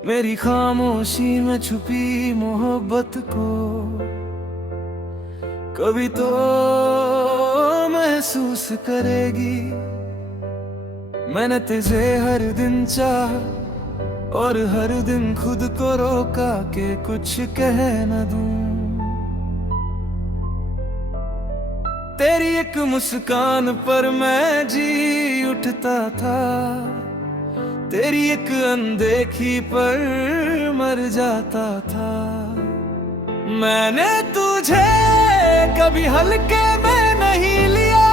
मेरी खामोशी में छुपी मोहब्बत को कभी तो महसूस करेगी। मैंने तुझे हर दिन चाहा और हर दिन खुद को रोका कि कुछ कह न दूं। तेरी एक मुस्कान पर मैं जी उठता था, तेरी एक अनदेखी पर मर जाता था। मैंने तुझे कभी हल्के में नहीं लिया,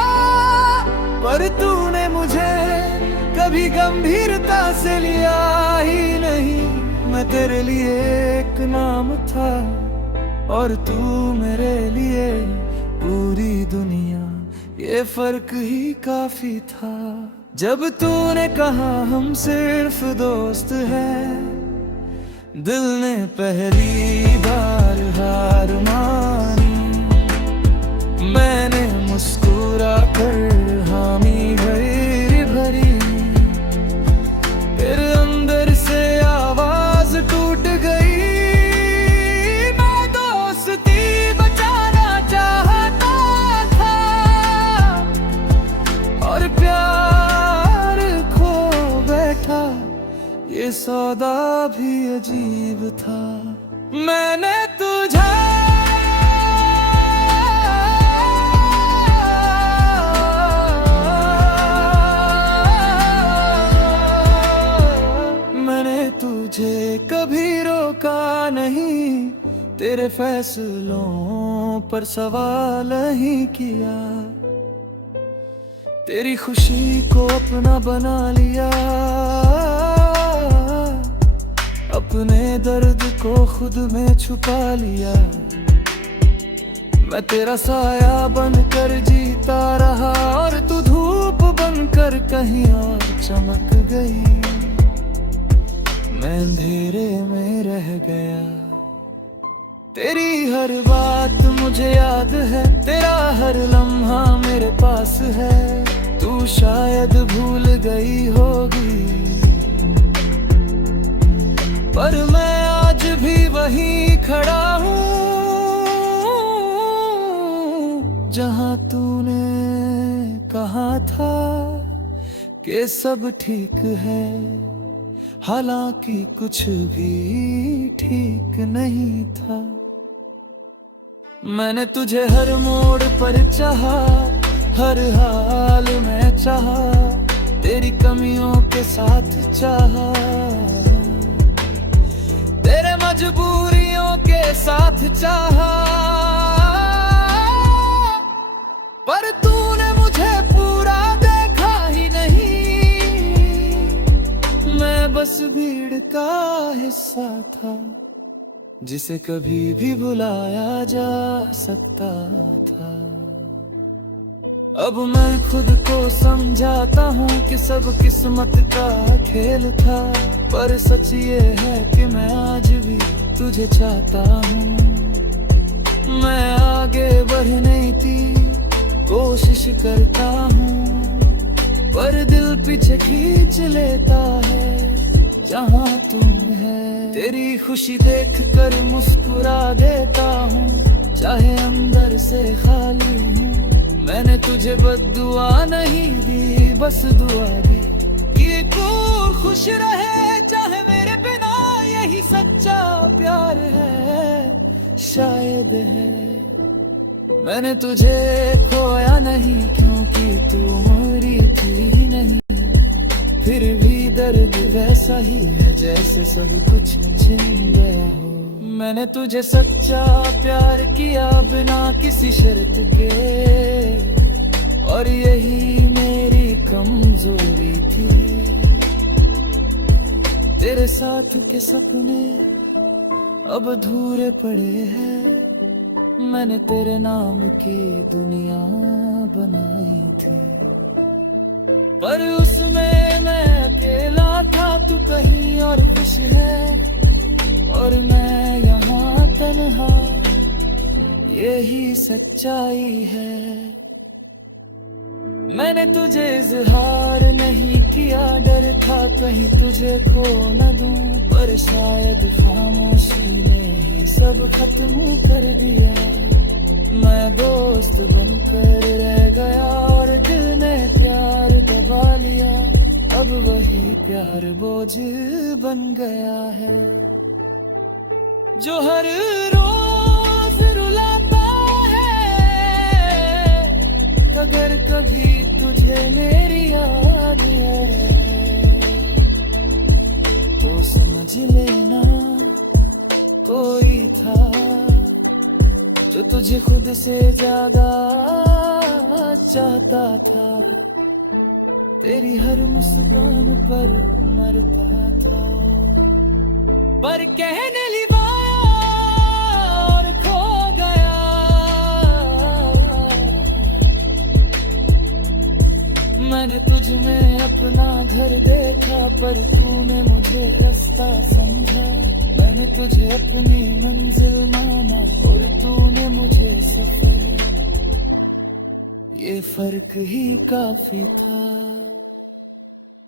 पर तूने मुझे कभी गंभीरता से लिया ही नहीं। मैं तेरे लिए एक नाम था और तू मेरे लिए पूरी दुनिया, ये फर्क ही काफी था। जब तूने कहा हम सिर्फ दोस्त हैं, दिल ने पहली बार हार मानी। मैंने मुस्कुरा कर हामी भरी भरी, फिर अंदर से आवाज टूट गई। मैं दोस्ती बचाना चाहता था और प्यार खो बैठा, ये सौदा भी अजीब था। मैंने तुझे कभी रोका नहीं, तेरे फैसलों पर सवाल नहीं किया। तेरी खुशी को अपना बना लिया, अपने दर्द को खुद में छुपा लिया। मैं तेरा साया बनकर जीता रहा और तू धूप बनकर कहीं और चमक गई। मैं अंधेरे में रह गया। तेरी हर बात मुझे याद है, तेरा हर लम्हा मेरे पास है। तू शायद भूल गई होगी, पर मैं आज भी वहीं खड़ा हूँ जहाँ तूने कहा था कि सब ठीक है, हालांकि कुछ भी ठीक नहीं था। मैंने तुझे हर मोड़ पर चाहा, हर हाल में चाहा, तेरी कमियों के साथ चाहा, तेरे मजबूरियों के साथ चाहा। पर तूने मुझे पूरा देखा ही नहीं, मैं बस भीड़ का हिस्सा था जिसे कभी भी बुलाया जा सकता था। अब मैं खुद को समझाता हूँ कि सब किस्मत का खेल था, पर सच ये है कि मैं आज भी तुझे चाहता हूँ। मैं आगे बढ़ने की कोशिश करता हूँ, पर दिल पीछे खींच लेता है जहाँ तुम है। तेरी खुशी देख कर मुस्कुरा देता हूँ, चाहे अंदर से खाली हूँ। मैंने तुझे बद्दुआ नहीं दी, बस दुआ दी कि तू खुश रहे, चाहे मेरे बिना। यही सच्चा प्यार है, शायद है। मैंने तुझे खोया नहीं क्योंकि तू मेरी थी नहीं, फिर भी दर्द वैसा ही है जैसे सब कुछ छिन गया हो। मैंने तुझे सच्चा प्यार किया बिना किसी शर्त के, और यही मेरी कमजोरी थी। तेरे साथ के सपने अब अधूरे पड़े हैं, मैंने तेरे नाम की दुनिया बनाई थी, पर उसमें मैं अकेला था। तू कहीं और खुश है और मैं यहाँ तन्हा, यही सच्चाई है। मैंने तुझे इजहार नहीं किया, डर था कहीं तुझे खो न दूं, पर शायद खामोशी ने ही सब खत्म कर दिया। मैं दोस्त बनकर रह गया और दिल ने प्यार दबा लिया, अब वही प्यार बोझ बन गया है जो हर रोज रुलाता है। अगर कभी तुझे मेरी याद है तो समझ लेना कोई था जो तुझे खुद से ज्यादा चाहता था, तेरी हर मुस्कान पर मरता था। पर कहने लिवाया और खो गया, मैंने तुझ में अपना घर देखा, पर तूने मुझे रास्ता समझा। मैंने तुझे अपनी मंजिल माना और तूने मुझे सफर, ये फर्क ही काफी था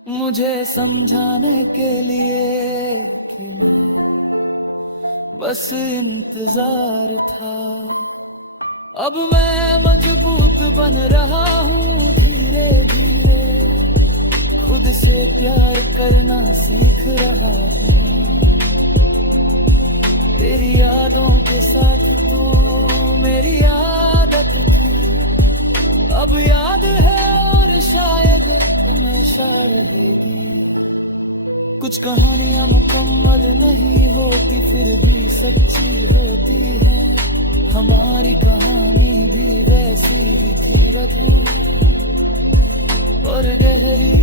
मुझे समझाने के लिए कि मैं बस इंतजार था। अब मैं मजबूत बन रहा हूँ धीरे धीरे, खुद से प्यार करना सीख रहा हूँ। तेरी यादों के साथ तू मेरी आदत थी, अब याद है और शायद हमेशा रहेगी। कुछ कहानियां मुकम्मल नहीं होती फिर भी सच्ची होती है, हमारी कहानी भी वैसी ही खूबसूरत है और गहरी।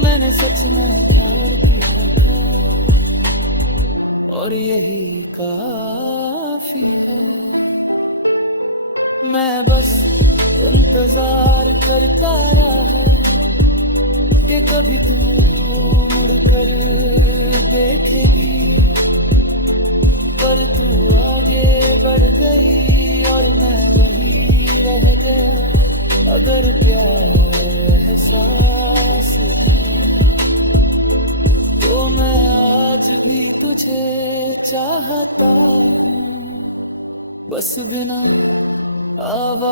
मैंने सच में प्यार किया था और यही काफी है। मैं बस इंतजार करता रहा कि कभी तू मुड़कर देखेगी, पर तू आगे बढ़ गई और मैं वही रह गया। अगर प्यार एहसास है तो मैं आज भी तुझे चाहता हूँ, बस बिना आवाज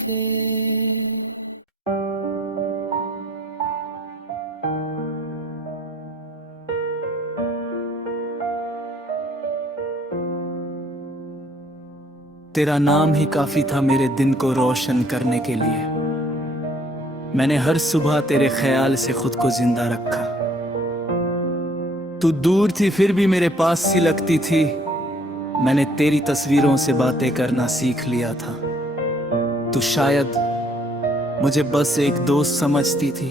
के। तेरा नाम ही काफी था मेरे दिन को रोशन करने के लिए। मैंने हर सुबह तेरे ख्याल से खुद को जिंदा रखा। तू दूर थी फिर भी मेरे पास सी लगती थी। मैंने तेरी तस्वीरों से बातें करना सीख लिया था। तू शायद मुझे बस एक दोस्त समझती थी,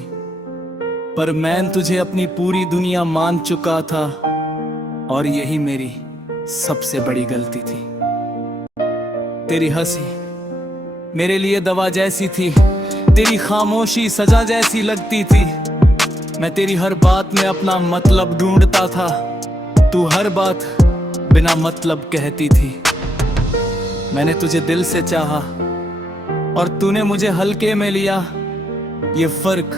पर मैं तुझे अपनी पूरी दुनिया मान चुका था और यही मेरी सबसे बड़ी गलती थी। तेरी हंसी मेरे लिए दवा जैसी थी, तेरी खामोशी सजा जैसी लगती थी। मैं तेरी हर बात में अपना मतलब ढूंढता था, तू हर बात बिना मतलब कहती थी। मैंने तुझे दिल से चाहा और तूने मुझे हल्के में लिया। ये फर्क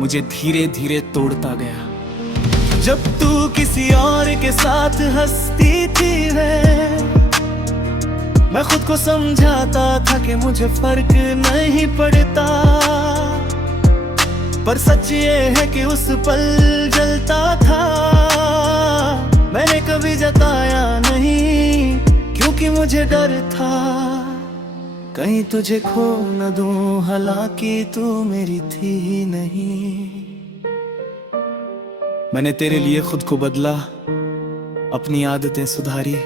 मुझे धीरे धीरे तोड़ता गया। जब तू किसी और के साथ हंसती थी मैं खुद को समझाता था कि मुझे फर्क नहीं पड़ता, पर सच ये है कि उस पल जलता था। मैंने कभी जताया नहीं क्योंकि मुझे डर था कहीं तुझे खो न दूं, हालांकि तू मेरी थी ही नहीं। मैंने तेरे लिए खुद को बदला, अपनी आदतें सुधारी,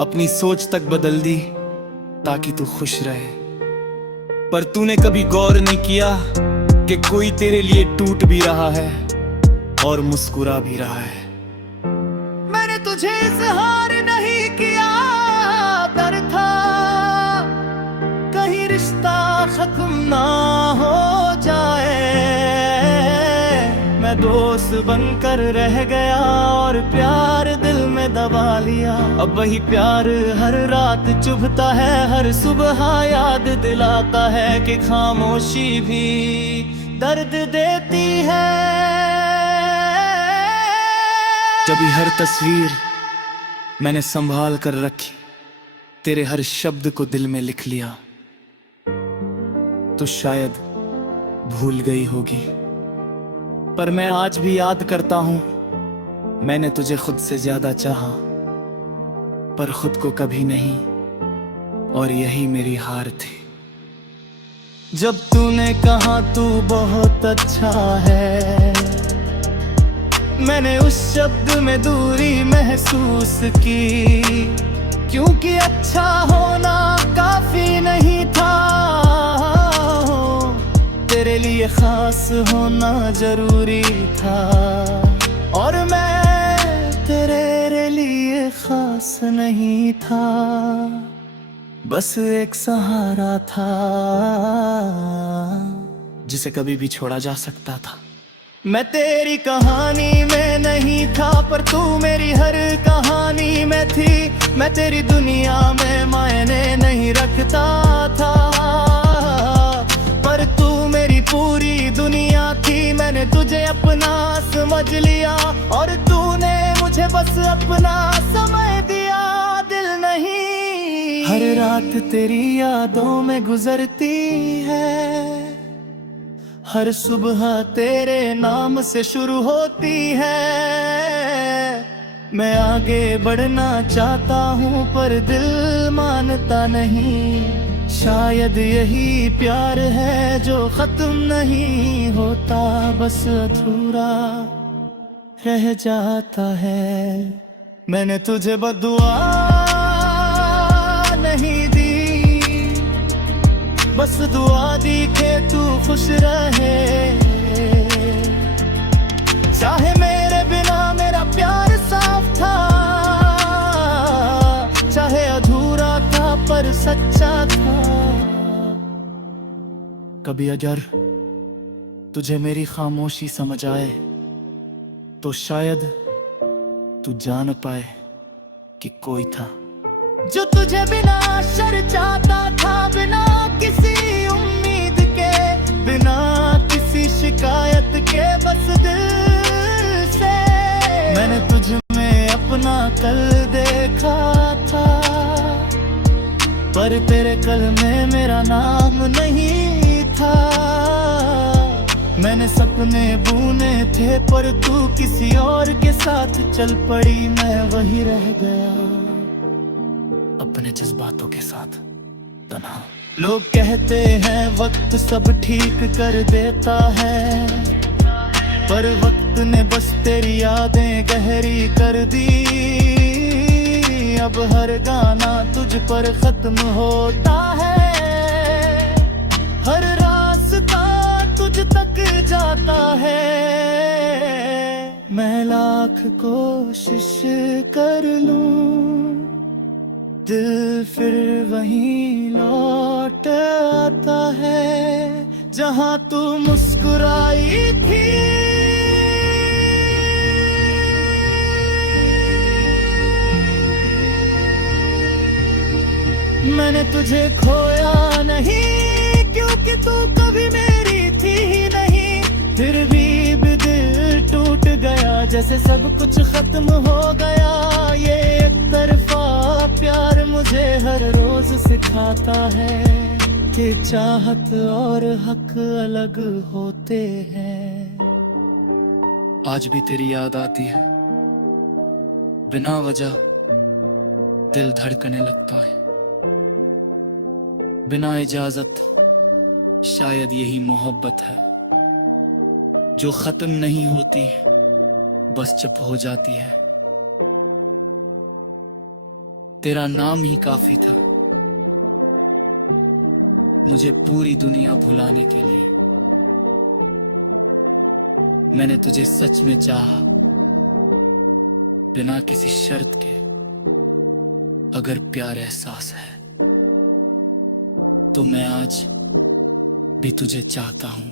अपनी सोच तक बदल दी ताकि तू खुश रहे। पर तूने कभी गौर नहीं किया कि कोई तेरे लिए टूट भी रहा है और मुस्कुरा भी रहा है। मैंने तुझे इजहार नहीं किया, डर था कहीं रिश्ता खत्म ना हो जाए। मैं दोस्त बनकर रह गया और प्यार दिल में दबा लिया। अब वही प्यार हर रात चुभता है, हर सुबह याद दिलाता है कि खामोशी भी दर्द देती है। जब हर तस्वीर मैंने संभाल कर रखी, तेरे हर शब्द को दिल में लिख लिया, तो शायद भूल गई होगी, पर मैं आज भी याद करता हूं। मैंने तुझे खुद से ज्यादा चाहा, पर खुद को कभी नहीं, और यही मेरी हार थी। जब तूने कहा तू बहुत अच्छा है, मैंने उस शब्द में दूरी महसूस की, क्योंकि अच्छा होना काफी नहीं था, तेरे लिए खास होना जरूरी था। और मैं तेरे लिए खास नहीं था, बस एक सहारा था जिसे कभी भी छोड़ा जा सकता था। मैं तेरी कहानी में नहीं था, पर तू मेरी हर कहानी में थी। मैं तेरी दुनिया में मायने नहीं रखता था, पर तू मेरी पूरी दुनिया थी। मैंने तुझे अपना समझ लिया, और तूने मुझे बस अपना समय दिया, दिल नहीं। हर रात तेरी यादों में गुजरती है, हर सुबह तेरे नाम से शुरू होती है। मैं आगे बढ़ना चाहता हूँ, पर दिल मानता नहीं। शायद यही प्यार है जो खत्म नहीं होता, बस अधूरा रह जाता है। मैंने तुझे बद्दुआ नहीं दी, बस दुआ दी कि तू खुश रहे। चाहे मेरे बिना मेरा प्यार साफ था, चाहे अधूरा था पर सच्चा था। कभी अगर तुझे मेरी खामोशी समझ आए, तो शायद तू जान पाए कि कोई था जो तुझे बिना शर्माता था, बिना किसी उम्मीद के, बिना किसी शिकायत के, बस दिल से। मैंने तुझ में अपना कल देखा था, पर तेरे कल में मेरा नाम नहीं था। मैंने सपने बुने थे, पर तू किसी और के साथ चल पड़ी। मैं वही रह गया अपने जज्बातों के साथ तन्हा। लोग कहते हैं वक्त सब ठीक कर देता है, पर वक्त ने बस तेरी यादें गहरी कर दी। अब हर गाना तुझ पर खत्म होता है, हर रास्ता तुझ तक जाता है। मैं लाख कोशिश कर लूं, दिल फिर वहीं लौट आता है जहां तू मुस्कुराई थी। मैंने तुझे खोया नहीं, क्योंकि तू कभी मेरी थी ही नहीं। फिर भी दिल टूट गया, जैसे सब कुछ खत्म हो गया। ये एक तरफा प्यार मुझे हर रोज सिखाता है कि चाहत और हक अलग होते हैं। आज भी तेरी याद आती है, बिना वजह दिल धड़कने लगता है। बिना इजाजत शायद यही मोहब्बत है, जो खत्म नहीं होती, बस चुप हो जाती है। तेरा नाम ही काफी था मुझे पूरी दुनिया भुलाने के लिए। मैंने तुझे सच में चाहा, बिना किसी शर्त के। अगर प्यार एहसास है, तो मैं आज भी तुझे चाहता हूं,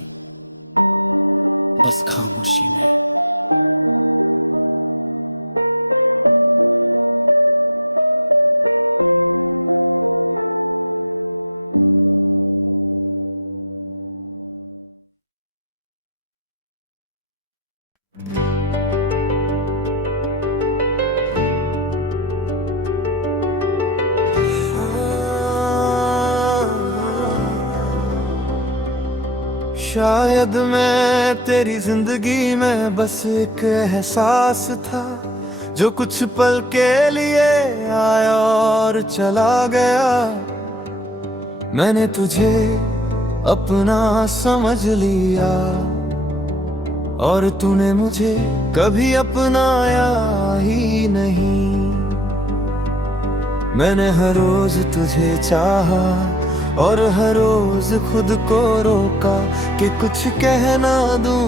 बस खामोशी में। शायद मैं तेरी जिंदगी में बस एक एहसास था, जो कुछ पल के लिए आया और चला गया। मैंने तुझे अपना समझ लिया और तूने मुझे कभी अपनाया ही नहीं। मैंने हर रोज तुझे चाहा और हर रोज खुद को रोका कि कुछ कह ना दूं।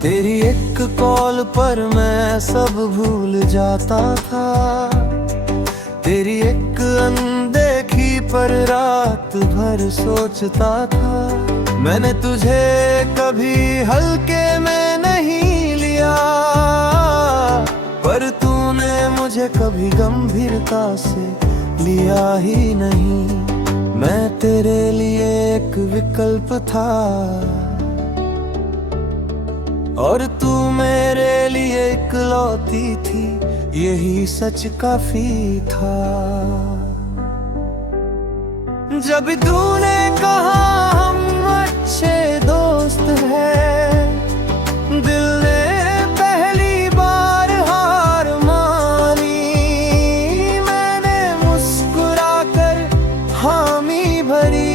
तेरी एक कॉल पर मैं सब भूल जाता था, तेरी एक अनदेखी पर रात भर सोचता था। मैंने तुझे कभी हल्के में नहीं लिया, पर तूने मुझे कभी गंभीरता से लिया ही नहीं। मैं तेरे लिए एक विकल्प था और तू मेरे लिए इकलौती थी, यही सच काफी था। जब तूने कहा हम अच्छे दोस्त हैं, दिल ने पहली बार हार मानी। मैंने मुस्कुराकर हामी भरी,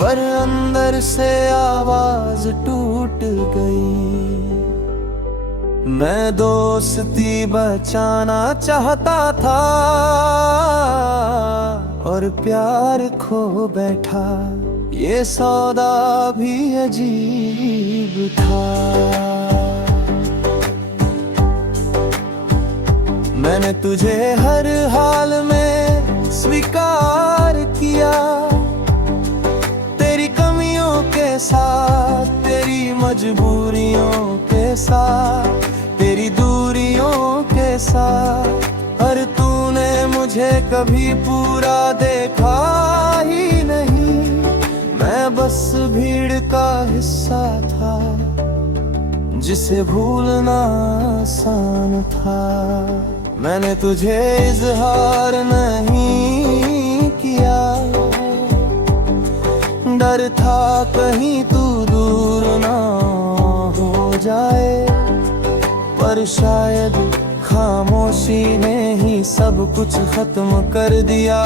पर अंदर से आवाज टूट गई। मैं दोस्ती बचाना चाहता था और प्यार खो बैठा, ये सौदा भी अजीब था। मैंने तुझे हर हाल में स्वीकार किया, तेरी कमियों के साथ, तेरी मजबूरियों के साथ, तेरी दूरियों के साथ। पर तूने मुझे कभी पूरा देखा ही नहीं, मैं बस भीड़ का हिस्सा था जिसे भूलना आसान था। मैंने तुझे इजहार नहीं किया, डर था कहीं तू दूर ना हो जाए, पर शायद खामोशी ने ही सब कुछ खत्म कर दिया।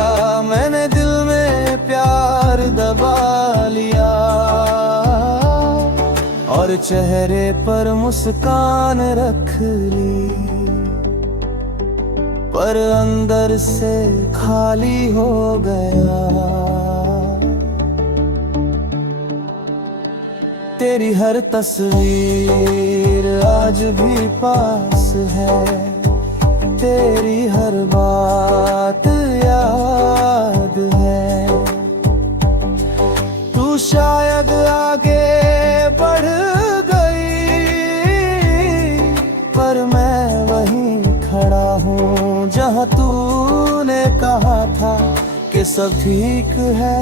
मैंने दिल में प्यार दबा लिया और चेहरे पर मुस्कान रख ली, पर अंदर से खाली हो गया। तेरी हर तस्वीर आज भी पास है, तेरी हर बात याद है। तू शायद आगे बढ़ गई, पर मैं वहीं खड़ा हूँ जहाँ तूने कहा था कि सब ठीक है,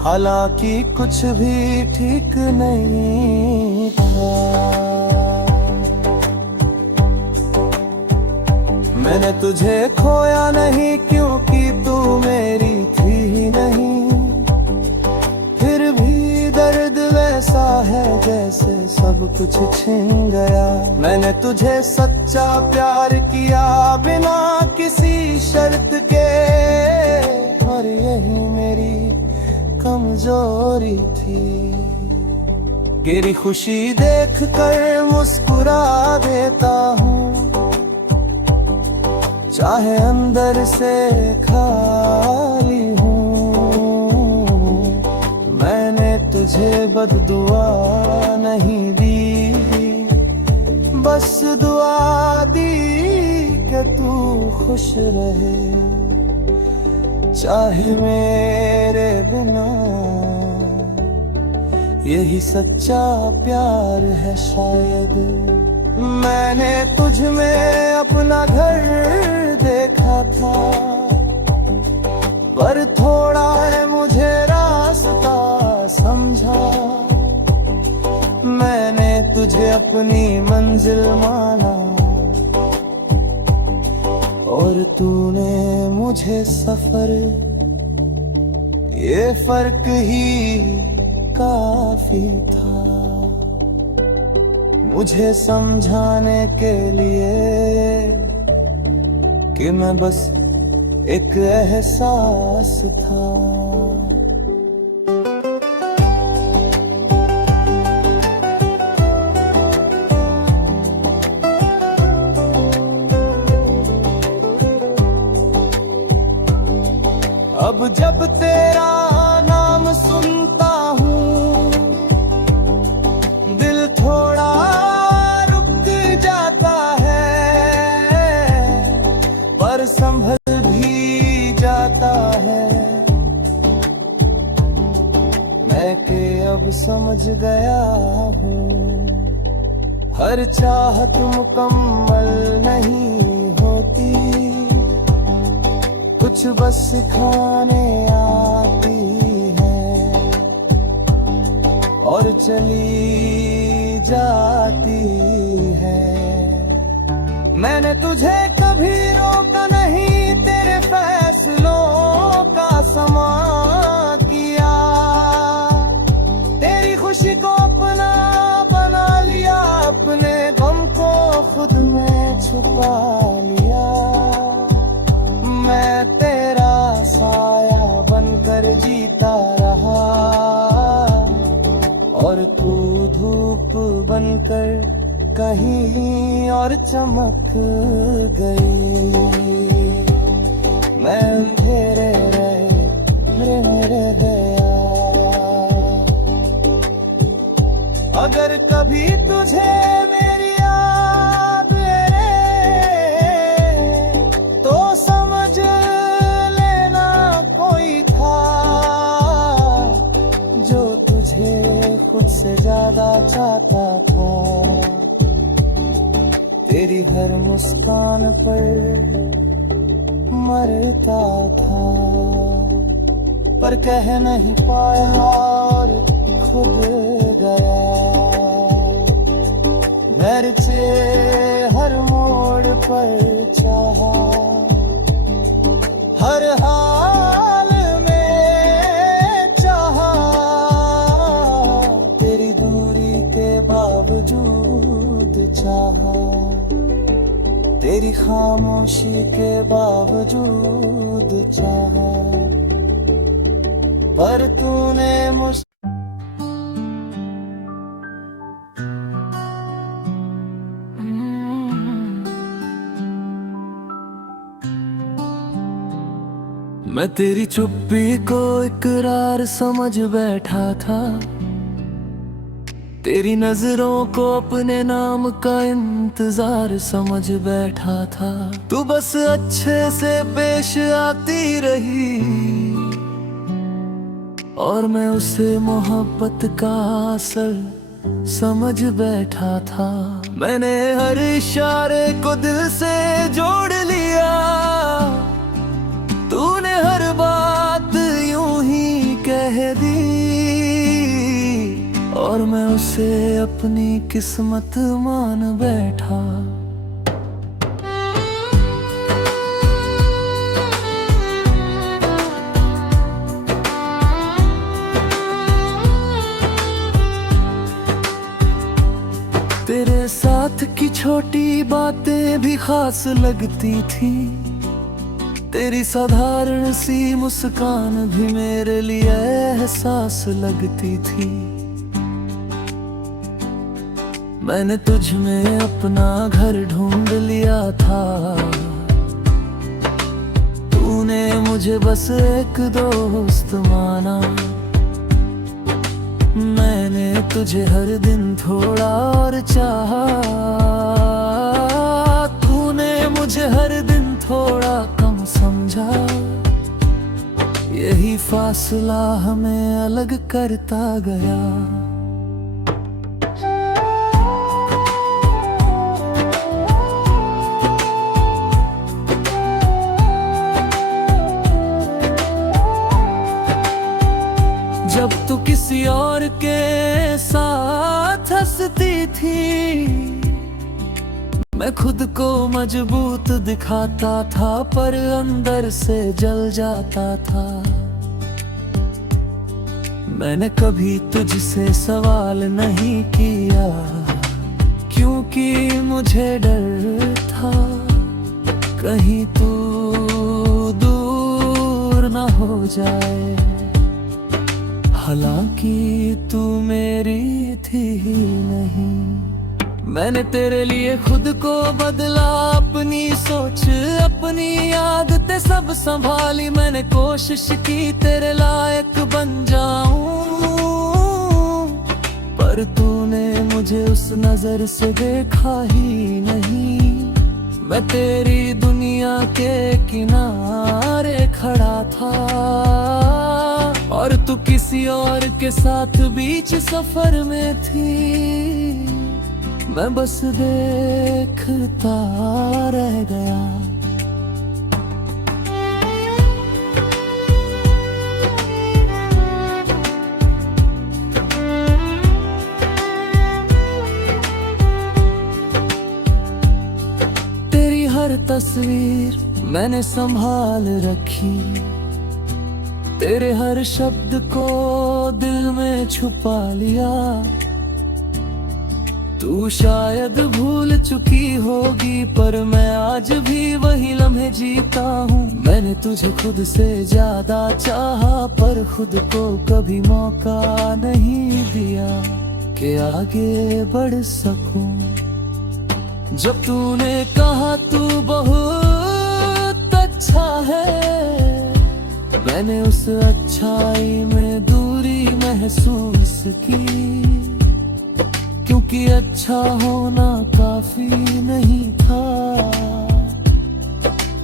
हालांकि कुछ भी ठीक नहीं था। मैंने तुझे खोया नहीं क्योंकि तू मेरी थी ही नहीं, फिर भी दर्द वैसा है जैसे सब कुछ छिन गया। मैंने तुझे सच्चा प्यार किया बिना किसी शर्त के, और यही मेरी कमजोरी थी। गिरी खुशी देख कर मुस्कुरा देता हूँ, चाहे अंदर से खाली हूँ। मैंने तुझे बद्दुआ नहीं दी, बस दुआ दी कि तू खुश रहे। चाहे मेरे बिना, यही सच्चा प्यार है शायद। मैंने तुझ में अपना घर देखा था, पर थोड़ा है मुझे रास्ता समझा। मैंने तुझे अपनी मंजिल माना, और तूने मुझे सफर। ये फर्क ही काफी था मुझे समझाने के लिए कि मैं बस एक एहसास था। अब जब तेरा नाम सुनता हूँ, दिल थोड़ा रुक जाता है, पर संभल भी जाता है। मैं के अब समझ गया हूँ, हर चाहत मुकम्मल नहीं होती, कुछ बस सिखाने आती है और चली जाती है। मैंने तुझे कभी रोका नहीं, तेरे फैसलों का समा किया। तेरी खुशी को अपना बना लिया, अपने गम को खुद में छुपा लिया। मैं तेरा साया बनकर जीता रहा, और तू धूप बनकर कहीं और चमक गई। मैं अंधेरे रह गया। अगर कभी तुझे मेरी याद तो समझ लेना कोई था, जो तुझे खुद से ज्यादा चाहता था। तेरी हर मुस्कान पर मरता था, पर कह नहीं पाया और खुद गया। घर से हर मोड़ पर चाहा, हर हाल में चाहा। तेरी दूरी के बावजूद चाहा, तेरी खामोशी के बावजूद चाहा, पर तूने मुझ मैं तेरी चुप्पी को इकरार समझ बैठा था, तेरी नजरों को अपने नाम का इंतजार समझ बैठा था। तू बस अच्छे से पेश आती रही, और मैं उसे मोहब्बत का असल समझ बैठा था। मैंने हर इशारे को दिल से जोड़ लिया, तूने हर बात यूं ही कह दी, और मैं उसे अपनी किस्मत मान बैठा। तेरे साथ की छोटी बातें भी खास लगती थी, तेरी साधारण सी मुस्कान भी मेरे लिए एहसास लगती थी। मैंने तुझ में अपना घर ढूंढ लिया था, तूने मुझे बस एक दोस्त माना। मैंने तुझे हर दिन थोड़ा और चाहा, तूने मुझे हर दिन थोड़ा कम समझा। फासला हमें अलग करता गया। जब तू किसी और के साथ हंसती थी, मैं खुद को मजबूत दिखाता था, पर अंदर से जल जाता था। मैंने कभी तुझसे सवाल नहीं किया, क्योंकि मुझे डर था कहीं तू दूर न हो जाए। हालांकि तू मेरी थी ही नहीं। मैंने तेरे लिए खुद को बदला, अपनी सोच अपनी आदतें सब संभाली। मैंने कोशिश की तेरे लायक बन जाऊं, पर तूने मुझे उस नजर से देखा ही नहीं। मैं तेरी दुनिया के किनारे खड़ा था, और तू किसी और के साथ बीच सफर में थी। मैं बस देखता रह गया। तेरी हर तस्वीर मैंने संभाल रखी, तेरे हर शब्द को दिल में छुपा लिया। तू शायद भूल चुकी होगी, पर मैं आज भी वही लम्हे जीता हूँ। मैंने तुझे खुद से ज्यादा चाहा, पर खुद को कभी मौका नहीं दिया कि आगे बढ़ सकूं। जब तूने कहा तू बहुत अच्छा है, मैंने उस अच्छाई में दूरी महसूस की, क्योंकि अच्छा होना काफी नहीं था,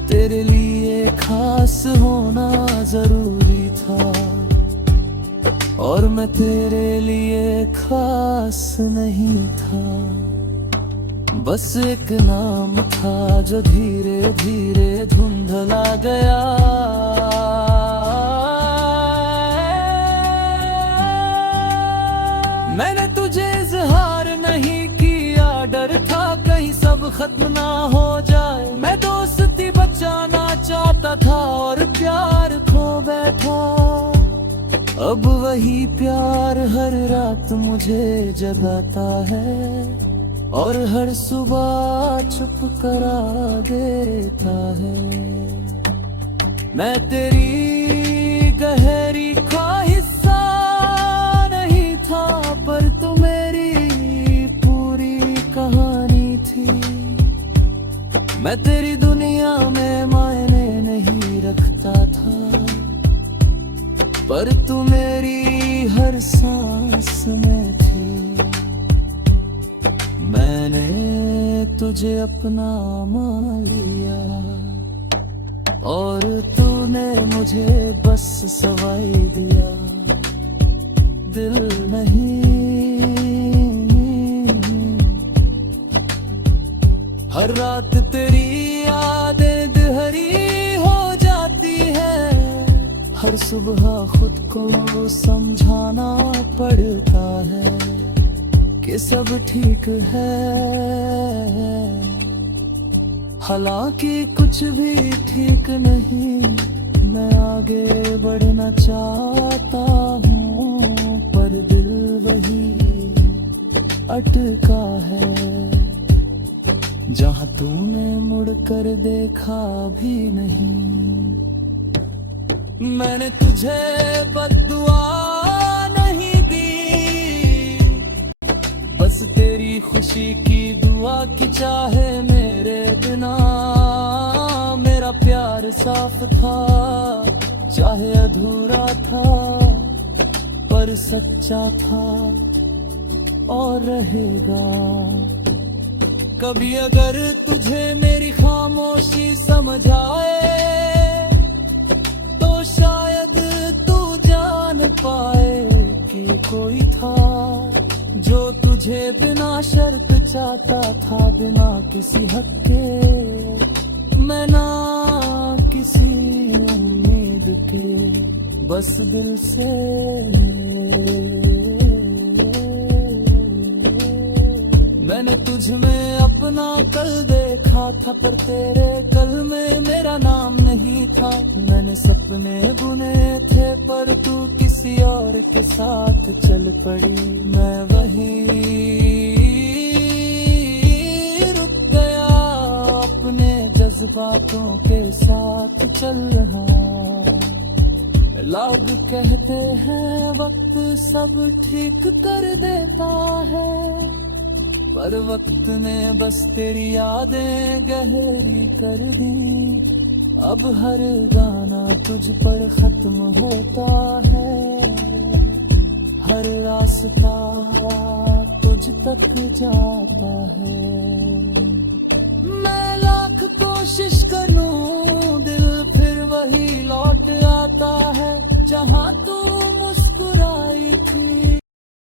तेरे लिए खास होना जरूरी था। और मैं तेरे लिए खास नहीं था, बस एक नाम था जो धीरे धीरे धुंधला गया। मैंने तुझे इजहार नहीं किया, डर था कहीं सब खत्म ना हो जाए। मैं दोस्ती बचाना चाहता था, और प्यार खो बैठा। अब वही प्यार हर रात मुझे जगाता है, और हर सुबह चुप करा देता है। मैं तेरी गहरी ख्वाहिश नहीं था, पर तू मेरी पूरी कहानी थी। मैं तेरी दुनिया में मायने नहीं रखता था, पर तू मेरी हर सांस में थी। मैंने तुझे अपना मान लिया, और तूने मुझे बस सवाई दिया, दिल नहीं। हर रात तेरी यादें दिहरी हो जाती है, हर सुबह खुद को समझाना पड़ता है कि सब ठीक है। हालांकि कुछ भी ठीक नहीं, मैं आगे बढ़ना चाहता हूँ, पर दिल वही अटका है, जहाँ तूने मुड़कर देखा भी नहीं। मैंने तुझे बद्दुआ नहीं दी, बस तेरी खुशी की दुआ की चाहे मेरे बिना। मेरा प्यार साफ था, चाहे अधूरा था, पर सच्चा था और रहेगा। कभी अगर तुझे मेरी खामोशी समझ आए, तो शायद तू जान पाए कि कोई था जो तुझे बिना शर्त चाहता था, बिना किसी हक के, मैं ना किसी उम्मीद के, बस दिल से। मैंने तुझ में अपना कल देखा था, पर तेरे कल में मेरा नाम नहीं था। मैंने सपने बुने थे, पर तू किसी और के साथ चल पड़ी। मैं वहीं रुक गया, अपने जज्बातों के साथ चल रहा। लोग कहते हैं वक्त सब ठीक कर देता है, पर वक्त ने बस तेरी यादें गहरी कर दी। अब हर गाना तुझ पर खत्म होता है, हर रास्ता तुझ तक जाता है। मैं लाख कोशिश करूं, दिल फिर वही लौट आता है, जहां तू मुझसे